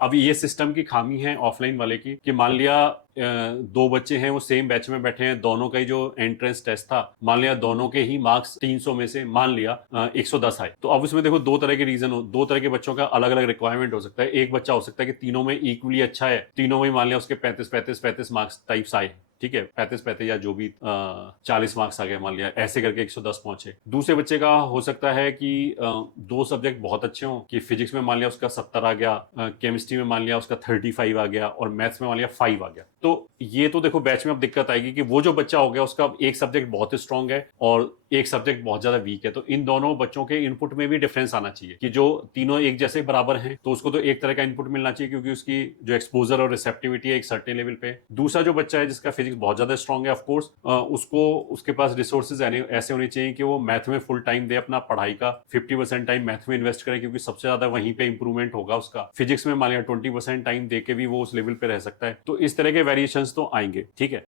अब ये सिस्टम की खामी है ऑफलाइन वाले की कि मान लिया दो बच्चे हैं, वो सेम बैच में बैठे हैं, दोनों का ही जो एंट्रेंस टेस्ट था, मान लिया दोनों के ही मार्क्स 300 में से मान लिया 110 आए, तो अब उसमें देखो दो तरह के रीजन हो, दो तरह के बच्चों का अलग अलग रिक्वायरमेंट हो सकता है। एक बच्चा हो सकता है कि तीनों में इक्वली अच्छा है, तीनों में मान लिया उसके 35 मार्क्स टाइप्स आए, ठीक है, 35 या जो भी 40 मार्क्स आ गए मान लिया, ऐसे करके 110 पहुंचे। दूसरे बच्चे का हो सकता है कि दो सब्जेक्ट बहुत अच्छे हों, कि फिजिक्स में मान लिया उसका 70 आ गया, केमिस्ट्री में मान लिया उसका 35 आ गया, और मैथ्स में मान लिया 5 आ गया। तो ये तो देखो बैच में अब दिक्कत आएगी कि वो जो बच्चा हो गया उसका अब एक सब्जेक्ट बहुत स्ट्रांग है और एक सब्जेक्ट बहुत ज्यादा वीक है, तो इन दोनों बच्चों के इनपुट में भी डिफरेंस आना चाहिए कि जो तीनों एक जैसे बराबर हैं तो उसको तो एक तरह का इनपुट मिलना चाहिए, क्योंकि उसकी जो एक्सपोजर और रिसेप्टिविटी है एक सर्टेन लेवल पे। दूसरा जो बच्चा है जिसका फिजिक्स बहुत ज्यादा स्ट्रांग है, ऑफकोर्स उसको उसके पास रिसोर्सेज ऐसे होने चाहिए कि वो मैथ में फुल टाइम दे, अपना पढ़ाई का 50% टाइम मैथ में इन्वेस्ट करे, क्योंकि सबसे ज्यादा वहीं पे इंप्रूवमेंट होगा उसका। फिजिक्स में मान लिया 20% टाइम दे के भी वो उस लेवल पे रह सकता है। तो इस तरह के वेरिएशन तो आएंगे, ठीक है।